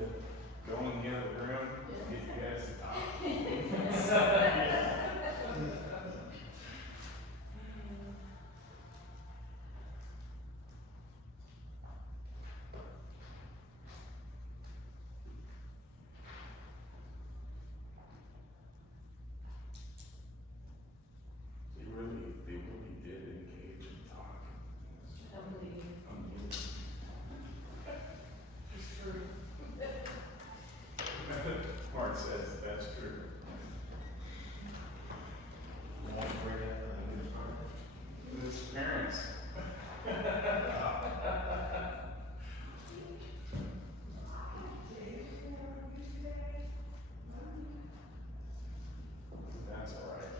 to go in the other room, get you guys to talk. They really did engage and talk. Unbelievable. It's true. Mark says that's true. You want to bring that His parents. That's all right.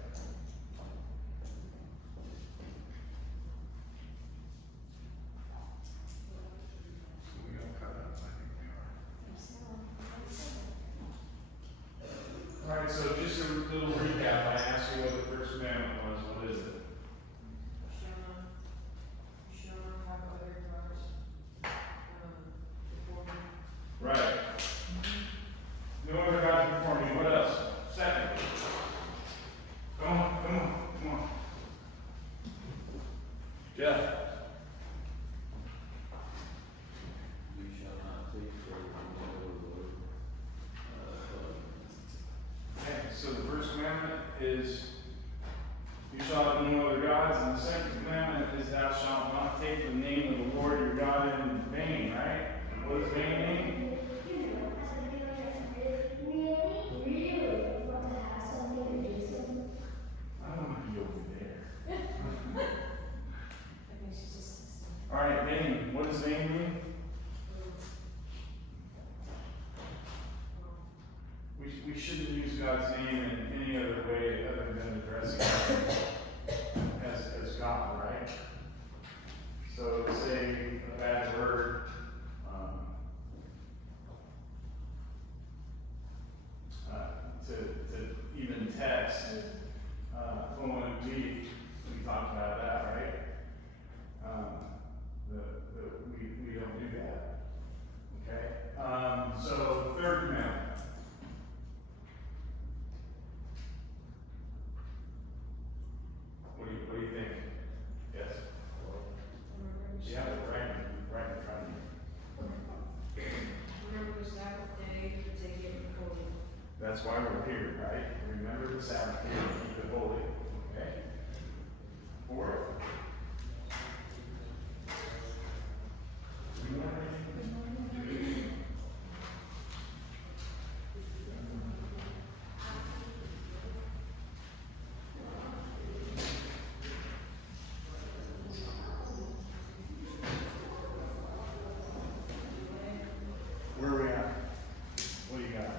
We got cut up, I think we are. All right, so just a little recap. I asked you what the first commandment was. What is it? You shall not have other gods before me. Right. No other gods before me. What else? Second. Come on. Jeff. We shall not take for the Lord. Okay, so the first commandment is you shall have no other gods, and the second commandment is thou shalt not take the name of the Lord your God in vain, right? What does vain mean? I don't want to be over there. I think she's just. Alright, vain. What does vain mean? We shouldn't use God's name in any other way other than addressing Him as God, right? So to say a bad word, to even text, we talked about that, right? We don't do that. Okay? So third commandment. What do you think? Yes? Yeah, right in front of you. Remember the Sabbath day to take it holy. That's why we're here, right? Remember the Sabbath day, keep it holy. Okay? Fourth. Where are we at? What do you got?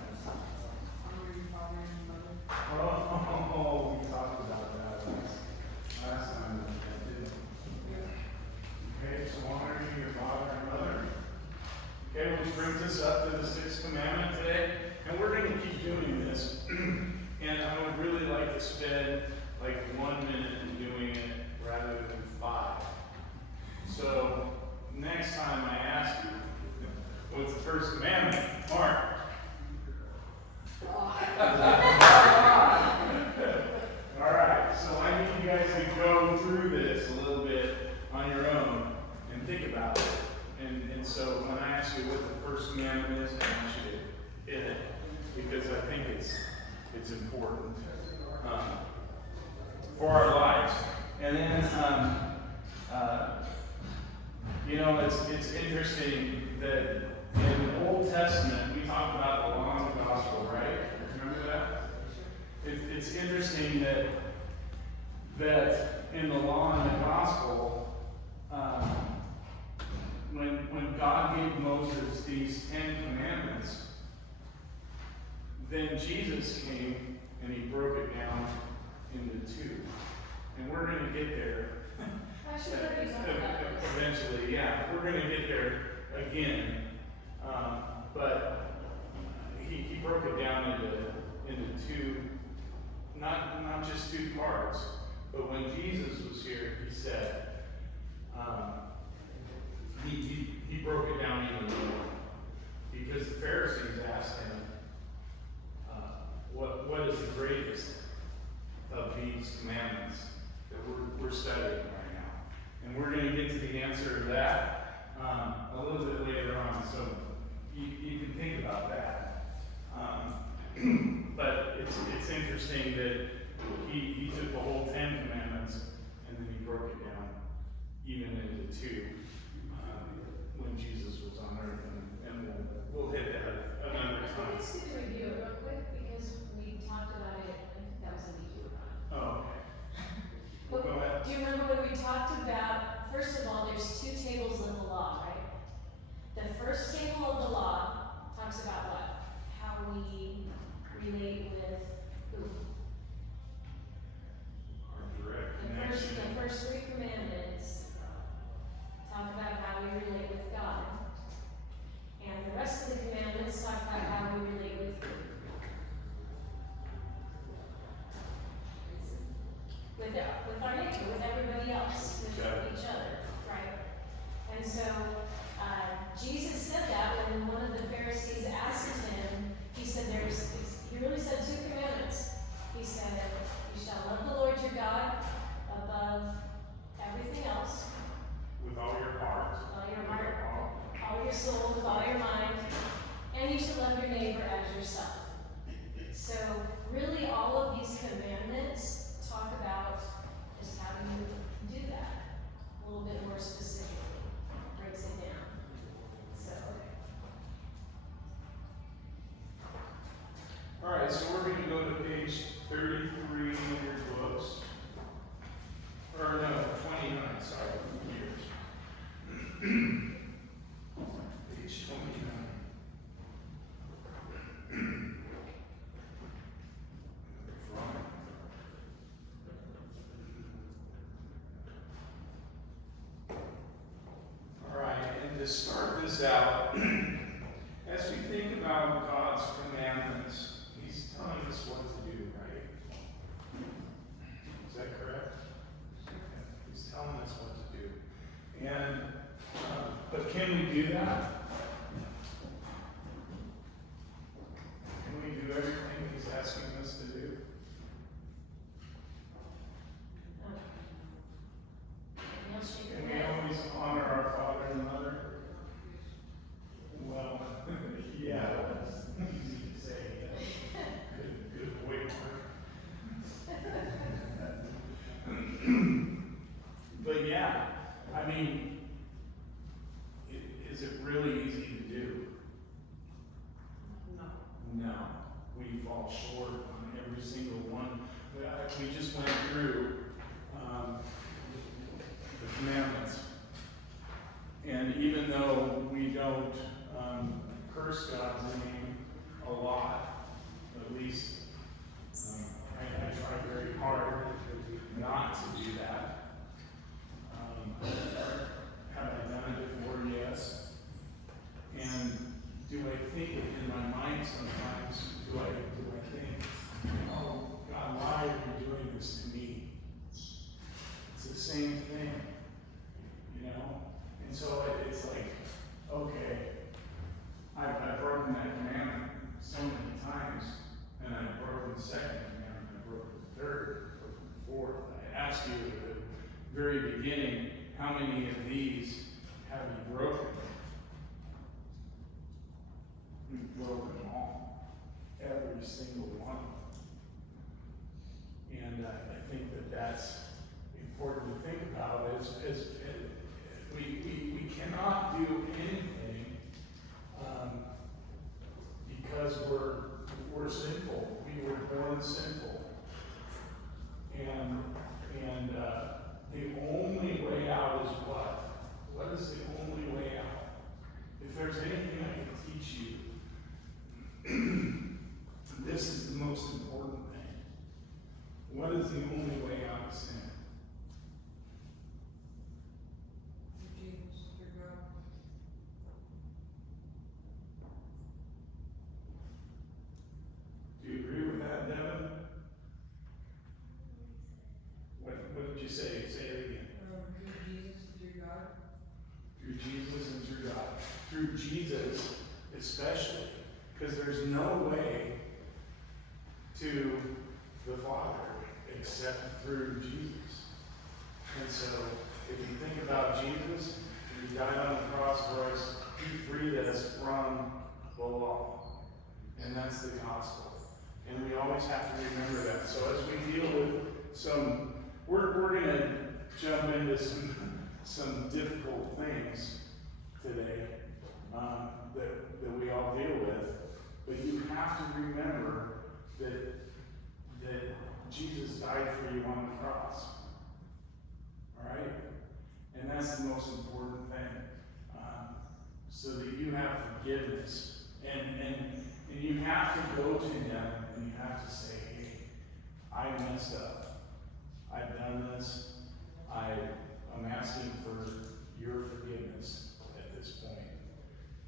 Honor your father and your mother. Oh, we talked about that last time, didn't we? Okay, so honoring your father and mother. Okay, which brings us up to the sixth commandment today, and we're going to keep doing this. And I would really like to spend like 1 minute in doing it rather than 5. So next time I ask you, what's the first commandment? Mark. Alright, so I need you guys to go through this a little bit on your own and think about it. And so when I ask you what the first commandment is, I want you to hit it because I think it's important for our lives. And then it's interesting that in the Old Testament we talk about the law and the gospel, right? Remember that? It's interesting that in the law and the gospel, when God gave Moses these 10 commandments, then Jesus came and he broke it down into 2. And we're going to get there. Eventually, yeah, we're going to get there again. But he broke it down into 2, not just 2 parts, but when Jesus was here, he said, he broke it down even more. Because the Pharisees it's interesting that he took the whole 10 commandments and then he broke it down even into two when Jesus was on earth, and we'll hit that another I think time. it's good to review it real quick because we talked about it, I think that was a week ago. Oh, okay. Well, Go ahead. do you remember when we talked about, first of all, there's two tables of the law, right? The first table of the law talks about what? How we relate with who? Our direct The connection. first three commandments talk about how we relate with God. And the rest of the commandments talk about how we relate with who? With our neighbor, with everybody else, with each other, right? And so, Jesus said that when one of the Pharisees asked him, he said he really said two commandments. He said, you shall love the Lord your God above everything else, With all your heart. all your heart, all your soul, with all your mind, and you shall love your neighbor as yourself. So really all of these commandments talk about just how you do that a little bit more specifically, breaks it down. So, All right, so we're going to go to page 33 in your books. Or no, 29, sorry, years. Page 29. All right, and to start this out, as we think about God's commandments, He's telling us what to do, right? Is that correct? He's telling us what to do. And, but can we do that? Can we do everything He's asking us to do? unless you Can can we always honor our father and mother? Well, yeah, that's easy to say, yeah. Good point, Mark. But yeah, I mean, is it really easy to do? No. No, we fall short on every single one. We just went through the commandments. And even though we don't curse God's name a lot, at least I try very hard not to do that. Have I done it before? Yes. And do I think it in my mind sometimes? Do I think, oh God, why are you doing this to me? It's the same thing, you know? And so it's like, okay, I've broken that commandment so many times, and I've broken the second commandment, I've broken the third, I've broken the fourth. I asked you at the very beginning, how many of these have you broken? We've broken them all, every single one. And I think that that's important to think about as we cannot do anything because we're sinful. We were born sinful. And the only way out is what? What is the only way out? If there's anything I can teach you, this is the most important thing. What is the only way out of sin? Jesus, your God. Do you agree with that, Devin? What did you say? Say it again. Through Jesus, through God. Through Jesus and through God. Through Jesus, especially, because there's no way to the Father except through Jesus. And so, if you think about Jesus, He died on the cross for us. He freed us from the law. And that's the gospel. And we always have to remember that. So as we deal with some, we're gonna jump into some difficult things today, that we all deal with. But you have to remember that Jesus died for you on the cross. Alright? And that's the most important thing. So that you have forgiveness. And you have to go to him and you have to say, hey, I messed up. I've done this. I'm asking for your forgiveness at this point.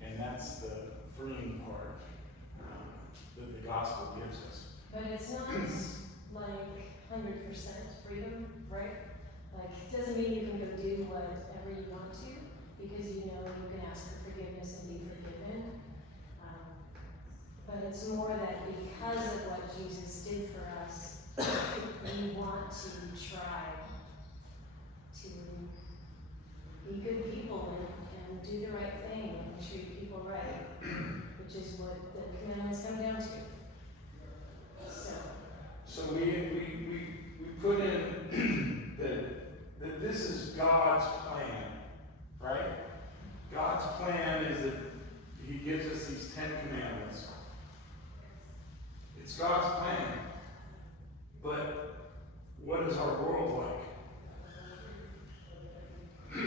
And that's the freeing part that the gospel gives us. But it's not like 100% freedom, right? Like, it doesn't mean you can go do whatever you want to, because you know you can ask for forgiveness and be forgiven. But it's more that because of what Jesus did for us, we want to try to be good people and do the right thing and treat people right, which is what the commandments come down to. So we put in that this is God's plan, right? God's plan is that he gives us these 10 commandments. It's God's plan. But what is our world like?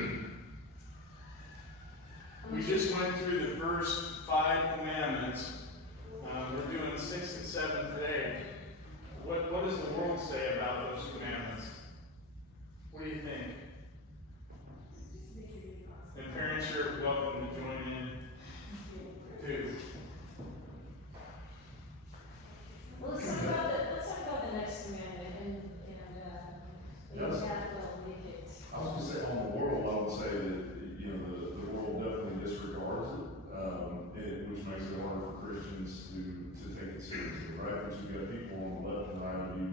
We just went through the first 5 commandments. We're doing 6 and 7 today. What does the world say about those commandments? What do you think? And parents, you're welcome to join in too. Well, let's talk about the next commandment and maybe that will make it. I was gonna say, on the world, I would say that, you know, the world definitely disregards it, which makes it harder for Christians to take it seriously, right? Because you've got people on the left and right of you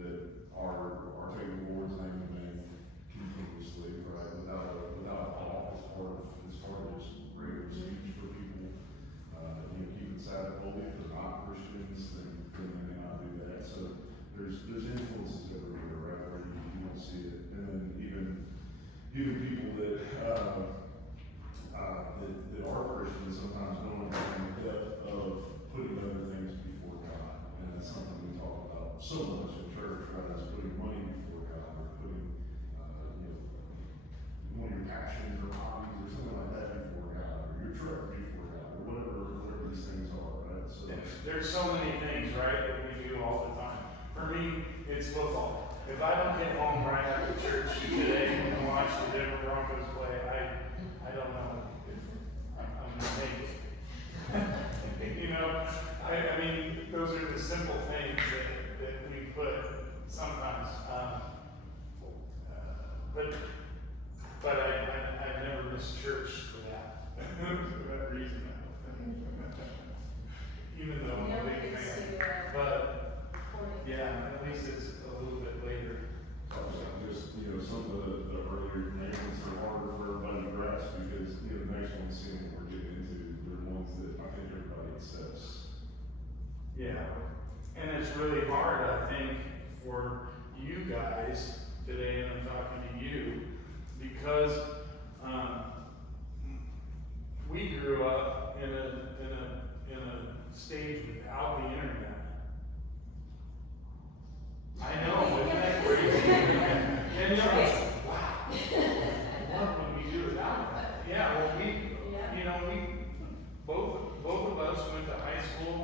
that are taking the Lord's name in vain continuously, right? Without a thought as part of just regular speech for people. You know, keeping Sabbath holy. If they're not Christians, then they may not do that. So there's influences everywhere, right, where you don't see it. And then even people that are Christians sometimes don't understand the depth of putting other things before God. And that's something we talk about so much in church, right? Is putting money before God, or putting one of your passions or hobbies or something like that before God, or your truck before God, or whatever these things are, right? So There's so many things, right, that we do all the time. For me, it's football. If I don't get home right after church today and watch the Denver Broncos play, I don't know if I'm gonna make it. You know, I mean, those are the simple things that we put sometimes. But I've never missed church for that, for that reason. Even though I'm a big fan. But, yeah, at least it's a little bit later. just, you know, some of the earlier commandments are harder for everybody to grasp because, you know, the next one's seeing what we're getting into. They're ones that I think everybody accepts. Yeah, and it's really hard, I think, for you guys today, and I'm talking to you, because we grew up in a stage without the internet. I know, isn't that crazy? And you know, it's, wow, what would we do without that? Yeah, well, both of us went to high school.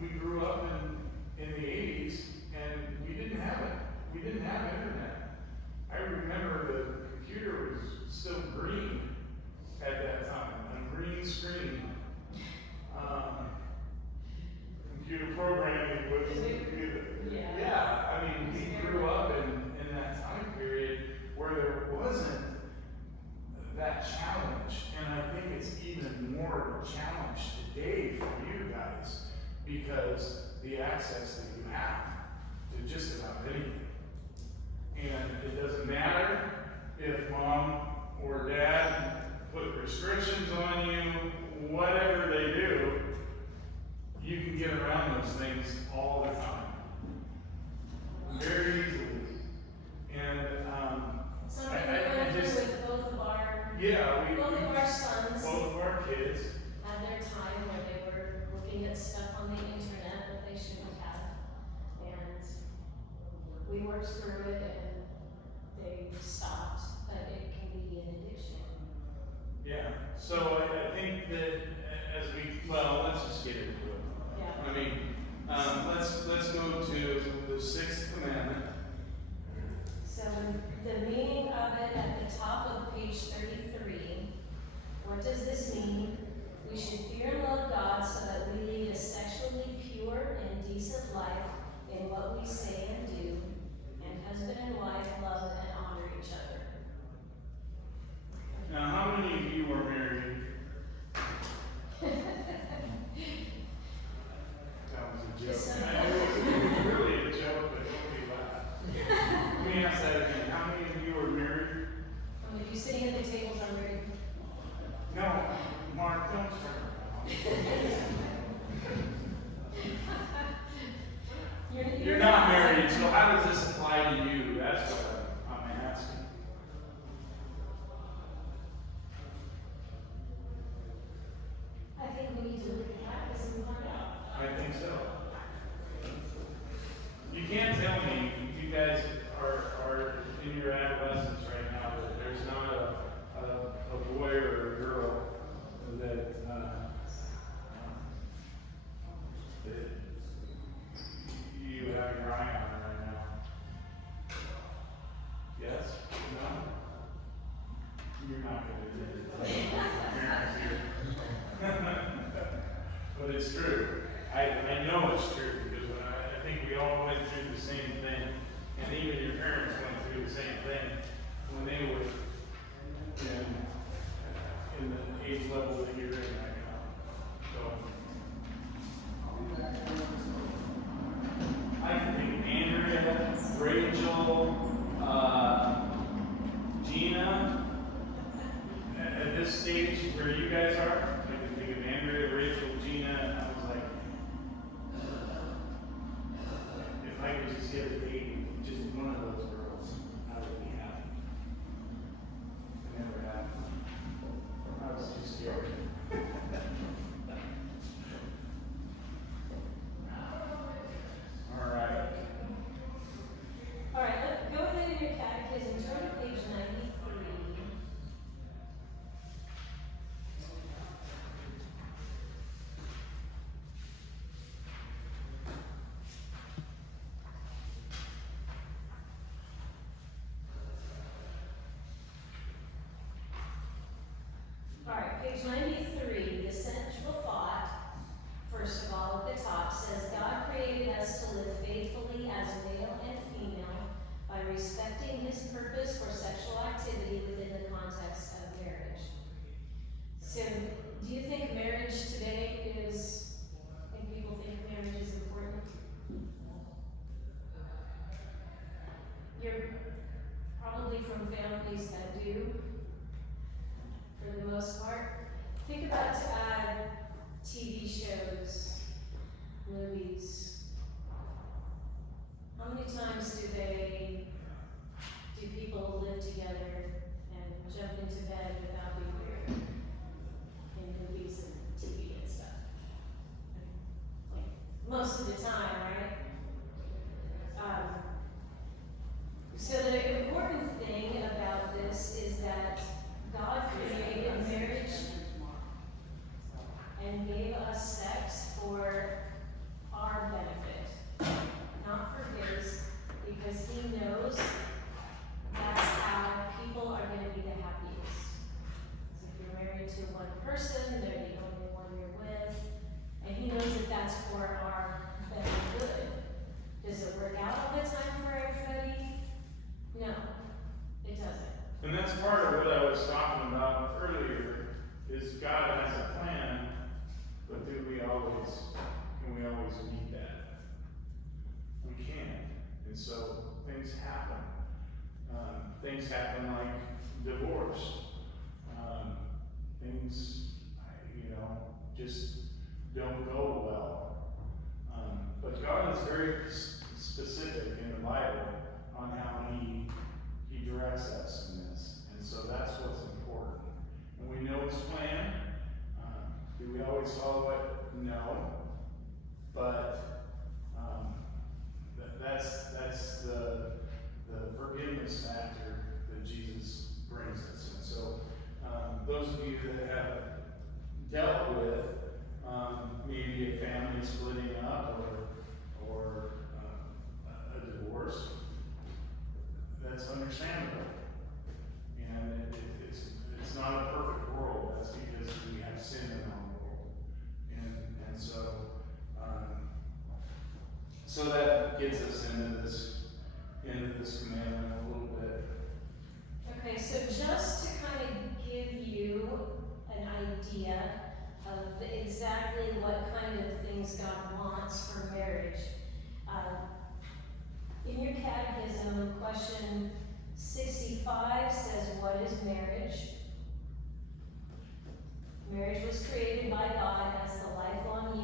We grew up in the 80s, and we didn't have it. We didn't have internet. I remember the computer was still green at that time, a green screen. Computer programming was, yeah, I mean, we grew up in that time period where there wasn't that challenge, and I think it's even more of a challenge today for you guys because the access that you have to just about anything. And it doesn't matter if mom or dad put restrictions on you, whatever they do, you can get around those looking at stuff on the internet that they shouldn't have. And we worked through it and they stopped, but it can be an addiction. Yeah, so I think that as let's just get into it. Yeah. I mean, let's go to the sixth commandment. So the meaning of it at the top of page 33, what does this mean? We should fear and love God so that we lead a sexually pure and decent life in what we say and do, and husband and wife love and honor each other. Now, how many of you are married? That was a joke. Some- I know it was really a joke, but nobody laughed. Let me ask that again. How many of you are married? Some of you sitting at the tables are married. No, Mark, don't start. You're not married, so how does this apply to you? That's what I'm asking. I think we need to look at this and find out. I think so. You can't tell me you guys are in your adolescence right now that there's not a boy or a girl that you have your eye on right now. Yes? No? You're not gonna admit it. Parents here. But it's true. I know it's true because when I think we all went through the same thing, and even your parents went through the same thing when they were in the age level that you're in right now. So I can think Andrea, Rachel, Gina. At this stage where you guys are, I can think of Andrea, Rachel, Gina, and I was like, if I could just get a date, just one of those girls, I would be happy. It never happened. I was too scared. All right. All right, go ahead in your catechism, turn to page 93. All right, page 93, the central thought, first of all, at the top, says, God created us to live faithfully as male and female by respecting his purpose for sexual activity within the context of marriage. So, do you think marriage today is, I think people think marriage is important? You're probably from families that do, for the most part. Think about TV shows, movies. How many times do people live together and jump into bed without being married in movies and TV and stuff? Like, most of the time, right? So the important thing about this is that God created marriage and gave us sex for our benefit, not for his, because he knows that's how people are going to be the happiest. So if you're married to one person, they're the only one you're with, and he knows that that's for our better good. Does it work out all the time for everybody? No, it doesn't. And that's part of what I was talking about earlier, is God has a plan, but can we always meet that? We can't. And so things happen. Things happen like divorce. Things, just don't go well. But God is very specific in the Bible on how He directs us in this. And so that's what's important. And we know His plan. Do we always follow it? No. family splitting up or a divorce, that's understandable. And it's not a perfect world, that's because we have sin in our world. And so that gets us into this commandment a little bit. Okay, so just to kind of give you an idea of exactly what kind of things God wants for marriage, in your catechism, question 65 says, what is marriage? Marriage was created by God as the lifelong